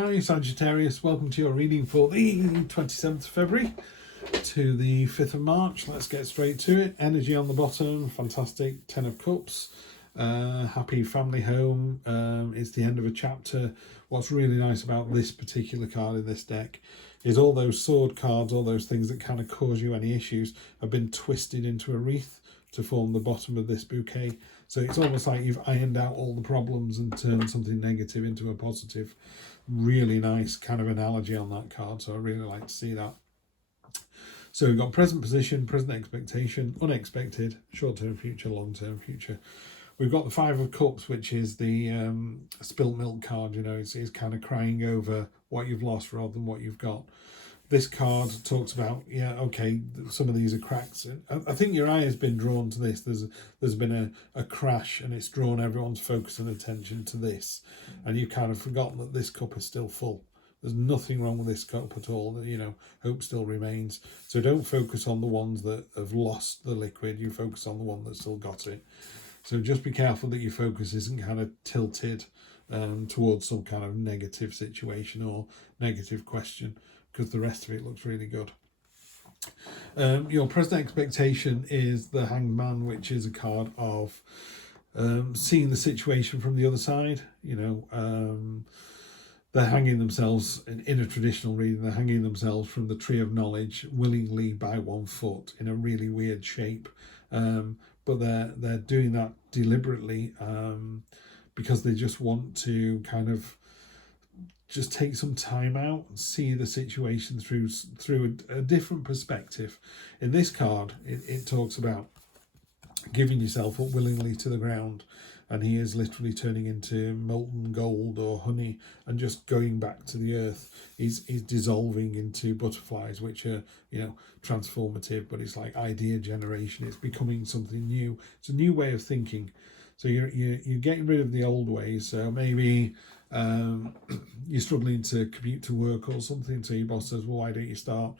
Hi Sagittarius, welcome to your reading for the 27th of February to the 5th of March. Let's get straight to it. Energy on the bottom, fantastic, 10 of Cups, happy family home. It's the end of a chapter. What's really nice about this particular card in this deck is all those sword cards, all those things that kind of cause you any issues have been twisted into a wreath to form the bottom of this bouquet. So it's almost like you've ironed out all the problems and turned something negative into a positive. Really nice kind of analogy on that card, so I really like to see that. So we've got present position, present expectation, unexpected, short-term future, long-term future. We've got the Five of Cups, which is the spilt milk card. You know, it's kind of crying over what you've lost rather than what you've got. This card talks about, yeah, okay, some of these are cracks. I think your eye has been drawn to this. There's been a crash and it's drawn everyone's focus and attention to this. And you've kind of forgotten that this cup is still full. There's nothing wrong with this cup at all. You know, hope still remains. So don't focus on the ones that have lost the liquid. You focus on the one that's still got it. So just be careful that your focus isn't kind of tilted towards some kind of negative situation or negative question, because the rest of it looks really good. Your present expectation is the Hanged Man, which is a card of seeing the situation from the other side. You know, they're hanging themselves, in a traditional reading, they're hanging themselves from the tree of knowledge willingly by one foot in a really weird shape. But they're doing that deliberately because they just want to kind of just take some time out and see the situation through a different perspective. In this card, it talks about giving yourself up willingly to the ground, and he is literally turning into molten gold or honey and just going back to the earth. He's dissolving into butterflies, which are, you know, transformative, but it's like idea generation. It's becoming something new. It's a new way of thinking. So you're getting rid of the old ways. So maybe you're struggling to commute to work or something, so your boss says, well, why don't you start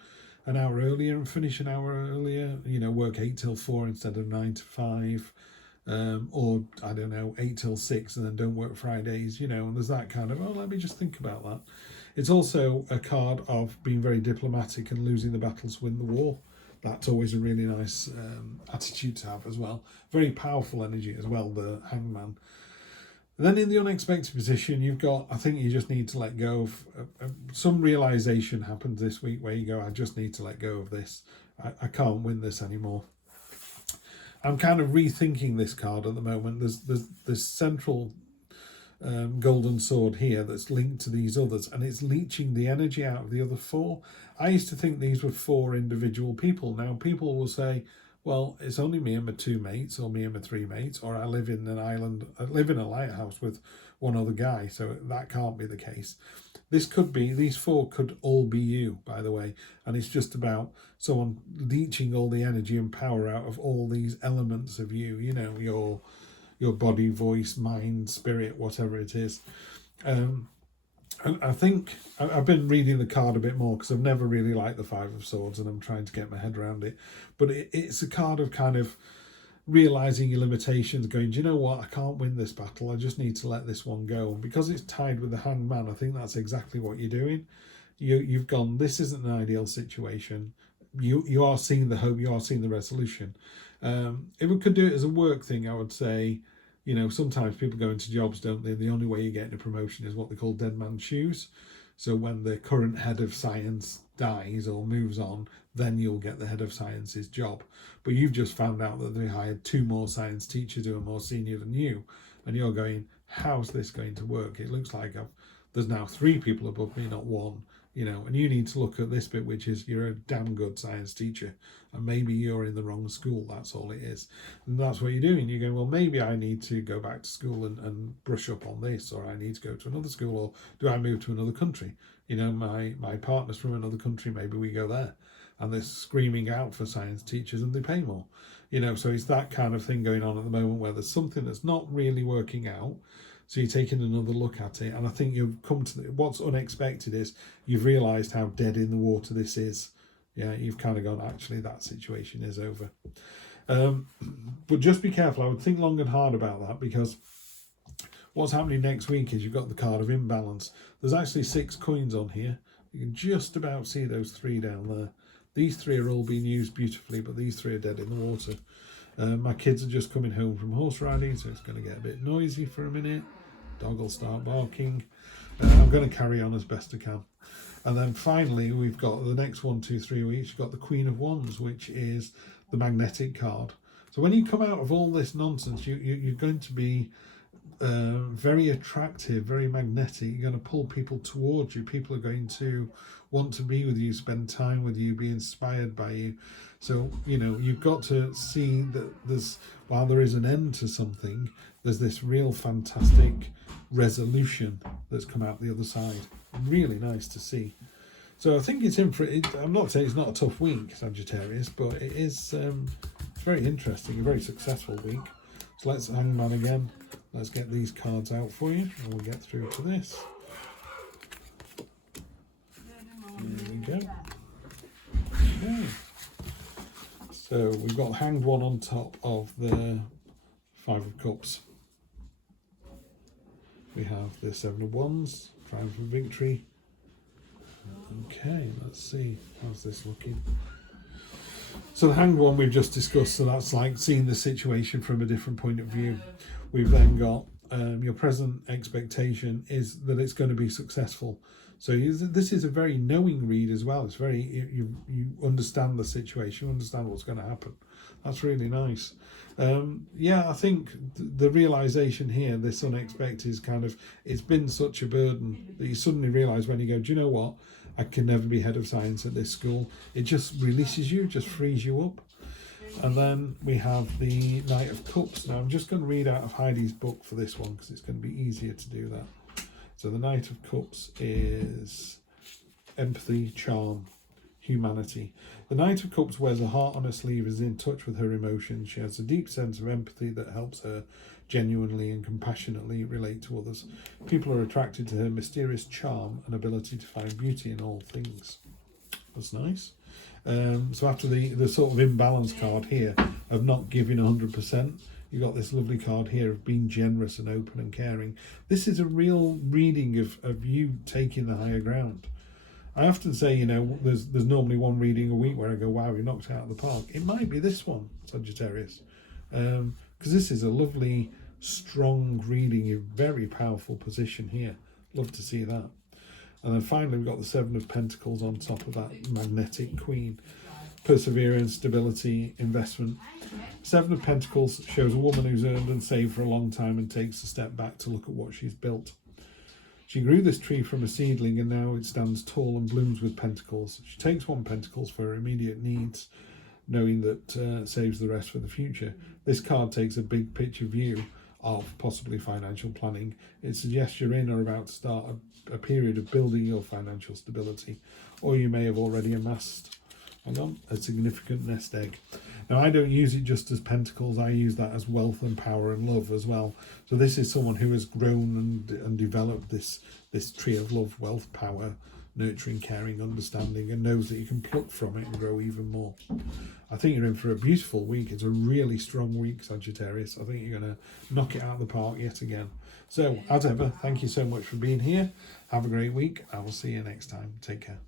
an hour earlier and finish an hour earlier? You know, work 8 till 4 instead of 9 to 5. Or, I don't know, 8 till 6 and then don't work Fridays, you know, and there's that kind of, oh, let me just think about that. It's also a card of being very diplomatic and losing the battle to win the war. That's always a really nice attitude to have as well. Very powerful energy as well, the Hanged Man. Then in the unexpected position, you've got, I think you just need to let go of, some realization happens this week where you go, I just need to let go of this. I can't win this anymore. I'm kind of rethinking this card at the moment. There's this central golden sword here that's linked to these others, and it's leeching the energy out of the other 4. I used to think these were 4 individual people. Now people will say, well, it's only me and my 2 mates, or me and my 3 mates, or I live in an island, I live in a lighthouse with one other guy, so that can't be the case. This could be, these 4 could all be you, by the way, and it's just about someone leeching all the energy and power out of all these elements of you, you know, your body, voice, mind, spirit, whatever it is. And I think I've been reading the card a bit more because I've never really liked the Five of Swords and I'm trying to get my head around it. But it's a card of kind of realising your limitations, going, do you know what, I can't win this battle, I just need to let this one go. And because it's tied with the Hanged Man, I think that's exactly what you're doing. You've gone, this isn't an ideal situation. You are seeing the hope, you are seeing the resolution. If we could do it as a work thing, I would say, you know, sometimes people go into jobs, don't they? The only way you get a promotion is what they call dead man's shoes. So when the current head of science dies or moves on, then you'll get the head of science's job. But you've just found out that they hired 2 more science teachers who are more senior than you. And you're going, how's this going to work? It looks like there's now 3 people above me, not 1. You know, and you need to look at this bit, which is you're a damn good science teacher and maybe you're in the wrong school. That's all it is. And that's what you're doing. You're going, well, maybe I need to go back to school and brush up on this, or I need to go to another school, or do I move to another country? You know, my partner's from another country, maybe we go there. And they're screaming out for science teachers and they pay more. You know, so it's that kind of thing going on at the moment where there's something that's not really working out. So you're taking another look at it, and I think you've come to what's unexpected is you've realised how dead in the water this is. Yeah, you've kind of gone, actually, that situation is over. But just be careful. I would think long and hard about that, because what's happening next week is you've got the card of imbalance. There's actually 6 coins on here. You can just about see those 3 down there. These 3 are all being used beautifully, but these 3 are dead in the water. My kids are just coming home from horse riding, so it's going to get a bit noisy for a minute. Dog will start barking. I'm going to carry on as best I can. And then finally, we've got the next 1, 2, 3 weeks, you've got the Queen of Wands, which is the magnetic card. So when you come out of all this nonsense, you're going to be very attractive, very magnetic. You're going to pull people towards you. People are going to want to be with you, spend time with you, be inspired by you. So, you know, you've got to see that while there is an end to something, there's this real fantastic resolution that's come out the other side. Really nice to see. So I think it's in for it. I'm not saying it's not a tough week, Sagittarius, but it is it's very interesting, a very successful week. So let's Hangman again. Let's get these cards out for you, and we'll get through to this. There we go. Okay. So we've got Hanged One on top of the 5 of Cups. We have the 7 of Wands, Triumph and Victory. Okay, let's see. How's this looking? So the Hanged One we've just discussed, so that's like seeing the situation from a different point of view. We've then got your present expectation is that it's going to be successful. So this is a very knowing read as well. It's very, you understand the situation, you understand what's going to happen. That's really nice. Yeah, I think the realization here, this unexpected, is kind of, it's been such a burden that you suddenly realize when you go, do you know what? I can never be head of science at this school. It just releases you, just frees you up. And then we have the Knight of Cups. Now I'm just going to read out of Heidi's book for this one because it's going to be easier to do that. So the Knight of Cups is empathy, charm, humanity. The Knight of Cups wears a heart on her sleeve, is in touch with her emotions. She has a deep sense of empathy that helps her genuinely and compassionately relate to others. People are attracted to her mysterious charm and ability to find beauty in all things. That's nice. So after the sort of imbalance card here of not giving 100%, you got this lovely card here of being generous and open and caring. This is a real reading of you taking the higher ground. I often say, you know, there's normally one reading a week where I go, wow, you knocked it out of the park. It might be this one, Sagittarius, because this is a lovely, strong reading, a very powerful position here. Love to see that. And then finally, we've got the 7 of Pentacles on top of that magnetic Queen. Perseverance, stability, investment. 7 of Pentacles shows a woman who's earned and saved for a long time and takes a step back to look at what she's built. She grew this tree from a seedling and now it stands tall and blooms with pentacles. She takes 1 pentacles for her immediate needs, knowing that saves the rest for the future. This card takes a big picture view of possibly financial planning. It suggests you're in or about to start a period of building your financial stability, or you may have already amassed a significant nest egg. Now, I don't use it just as pentacles, I use that as wealth and power and love as well. So this is someone who has grown and developed this tree of love, wealth, power, nurturing, caring, understanding, and knows that you can pluck from it and grow even more. I think you're in for a beautiful week. It's a really strong week, Sagittarius. I think you're going to knock it out of the park yet again. So, as ever, thank you so much for being here. Have a great week. I will see you next time. Take care.